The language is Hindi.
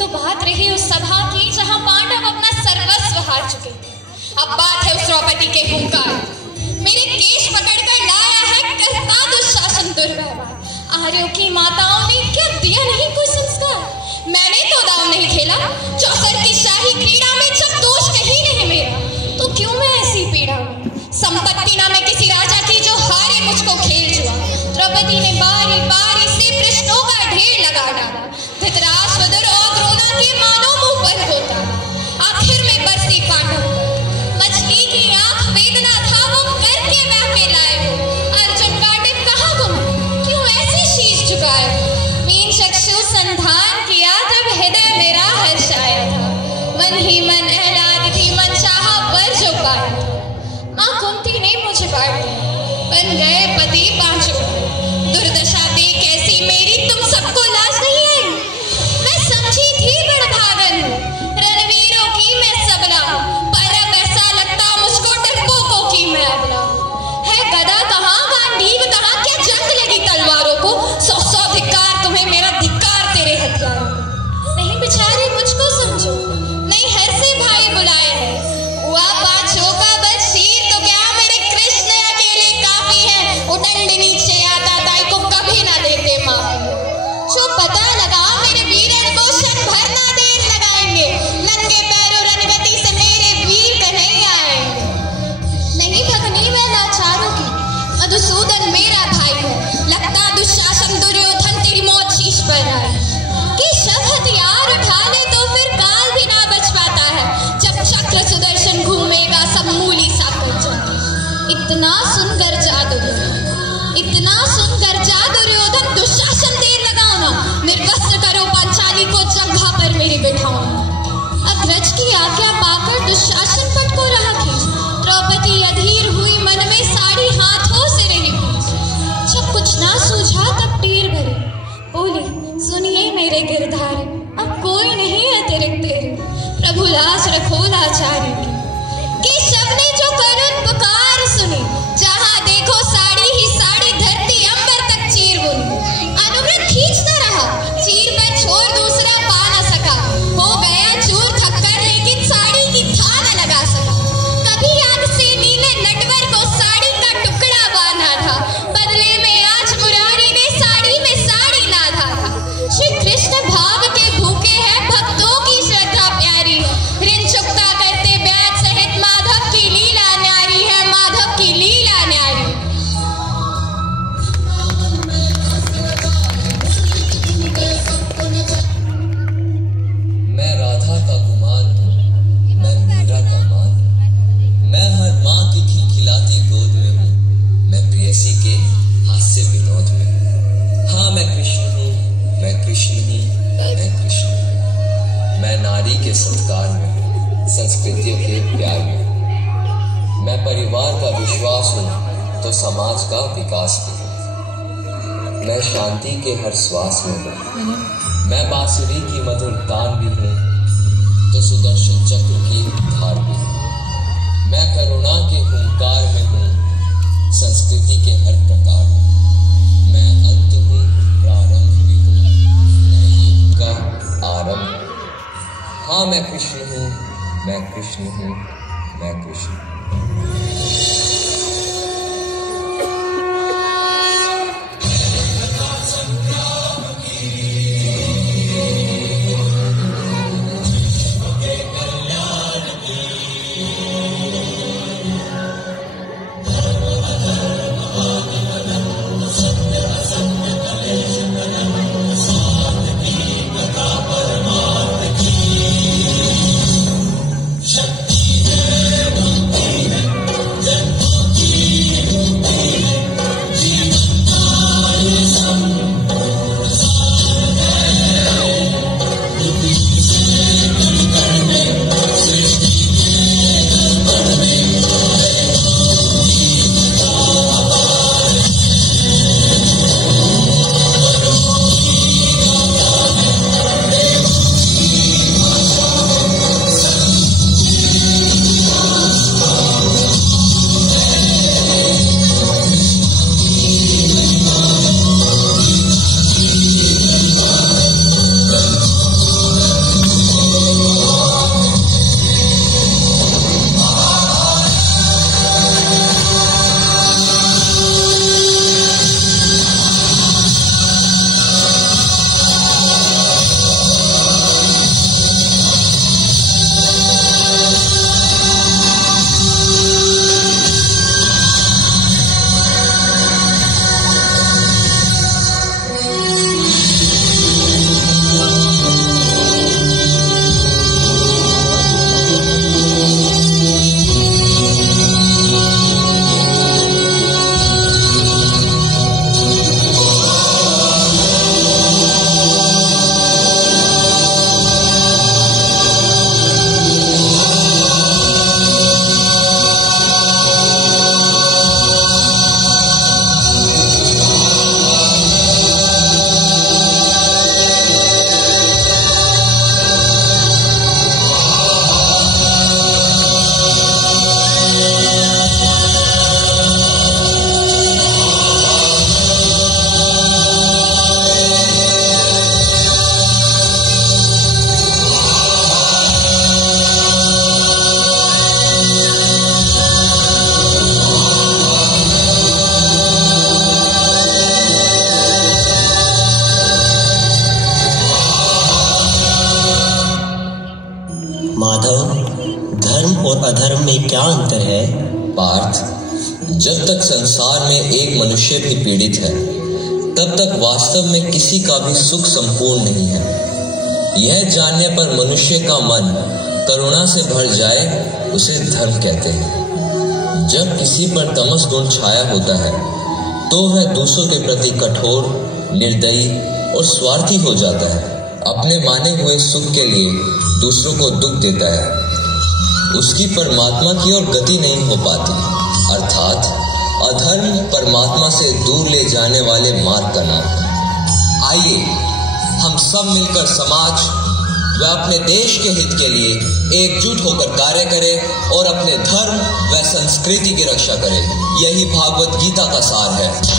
तो बात रही उस सभा की जहां पांडव अपना सर्वस्व हार चुके थे। अब बात है उस द्रौपदी के हुंकार। मेरे केश पकड़कर लाया है करता दुशासन दुर्व्यवहार। आर्यों की माताओं ने क्या दिया नहीं कोई संस्कार। मैंने तो दाव नहीं खेला चौसर की शाही क्रीड़ा में, जब दोष कहीं नहीं मेरा तो क्यों मैं ऐसी पीड़ा में। संपत्ति ना मैं किसी राजा की जो हारे मुझको खेल जुआ। द्रौपदी ने बारी बारी से प्रश्नों का ढेर लगा डाला। धृतराष्ट्र और द्रोणा के मानो मुंह पर होता। आखिर में बरसी पांडव मछली की आंख वेदना था वो करके व्यापे लाए हो। अर्जुन काटे कहाँ गुम क्यों ऐसी शीश झुकाए। मीन चक्षु संधान किया तब हृदय मेरा हर्षाया था। मन ही मन एलाद थी मन चाहा वर जो पाया था। माँ कुंती ने मुझे बांट बन गए पति पांचों। दुर्दशा देख कैसी मेरी तुम सबको लाज नहीं आई। मैं समझी थी बड़भागन रणवीरों की मैं सबला, पर अब ऐसा लगता मुझको डरपोकों की मैं अबला। है गदा कहाँ गांडीव कहाँ, क्या जंग लगी तलवारों को। सौ सौ धिक्कार तुम्हें मेरा धिक्कार तेरे हथियारों को। नहीं बेचारे मुझको समझो नहीं हर से भाई बुलाए हैं। हुआ पांचों का बस शीर तो क्या मेरे कृष्ण अकेले काफी है। उदंड नीचे आता दाई को कभी ना देते माफी। जो पता लगा मेरे वीरन को क्षण भर ना देर लगाएंगे। नंगे पैरों रणगति से मेरे वीर कन्हैया आएंगे। नहीं भगनी मैं लाचारों की मधुसूदन मेरा भाई है। लगता दुशासन दुर्योधन तेरी मौत शीश पर आई। कि शव हथियार उठा ले तो फिर काल भी ना बच पाता है। जब चक्र सुदर्शन घूमेगा सब मूली सा कर जाए। इतना सुनकर जा दुर्योधन दुशासन देर लगाओ ना। निर्वस्त्र करो पांचाली को जंघा पर मेरी बिठाओ। अग्रज की आज्ञा पाकर दुशासन पट को रहा खींच। द्रौपदी अधीर हुई मन में साड़ी हाथों से रही खींच। जब कुछ ना सूझा तब तीर भरे बोली सुनिए मेरे गिरधारी, अब कोई नहीं अतिरिक्त तेरे। प्रभु लाज रखो लाचारी की। केशव ने जो करुण पुकार सुनी, जहां देखो साड़ी ही साड़ी धरती अंबर तक चीर बुनी। अनुव्रत खींचता रहा चीर पर छोड़ दूसरा पा न सका। हो गया चूर थककर लेकिन साड़ी की था न लगा सका। कभी आग से नीले नटवर को साड़ी का टुकड़ा बांधा था। बदले में आज मुरारी ने साड़ी में साड़ी नाधा था। श्री कृष्ण भाव के भूखे हैं भक्तों की श्रद्धा प्यारी है। ऋण चुकता करते ब्याज सहित माधव की लीला न्यारी है। माधव की लीला न्यारी। मैं राधा का गुमान हूँ, मैं मीरा का मान हूँ। मैं हर माँ की खिलखिलाती गोद में हूँ, मैं प्रेयसी के हास्य विनोद में हूँ। हाँ मैं कृष्ण हूँ, मैं कृष्ण हूँ, मैं कृष्ण हूँ। मैं नारी के सत्कार में हूँ, संस्कृतियों के प्यार में हूँ। मैं परिवार का विश्वास हूँ तो समाज का विकास भी हूँ। मैं शांति के हर श्वास में हूँ। मैं बांसुरी की मधुर तान भी हूँ तो सुदर्शन चक्र की धार भी हूँ। मैं करुणा के हुंकार में हूँ, संस्कृति के हर प्रकार में। मैं अंत हूँ प्रारंभ भी हूँ, मैं युग का आरंभ। हाँ मैं कृष्ण हूँ, मैं कृष्ण हूँ, मैं कृष्ण हूँ। शक्ति है में क्या अंतर है? पार्थ, जब तक संसार में एक मनुष्य भी पीड़ित है, तब तक वास्तव में किसी का भी सुख संपूर्ण नहीं है। यह जानने पर मनुष्य का मन करुणा से भर जाए, उसे धर्म कहते हैं। जब किसी पर तमस गुण छाया होता है, तो वह दूसरों के प्रति कठोर, निर्दयी और स्वार्थी हो जाता है। अपने माने हुए सुख के लिए दूसरों को दुख देता है। उसकी परमात्मा की ओर गति नहीं हो पाती, अर्थात अधर्म परमात्मा से दूर ले जाने वाले मार्ग का नाम है। आइए हम सब मिलकर समाज व अपने देश के हित के लिए एकजुट होकर कार्य करें और अपने धर्म व संस्कृति की रक्षा करें। यही भागवत गीता का सार है।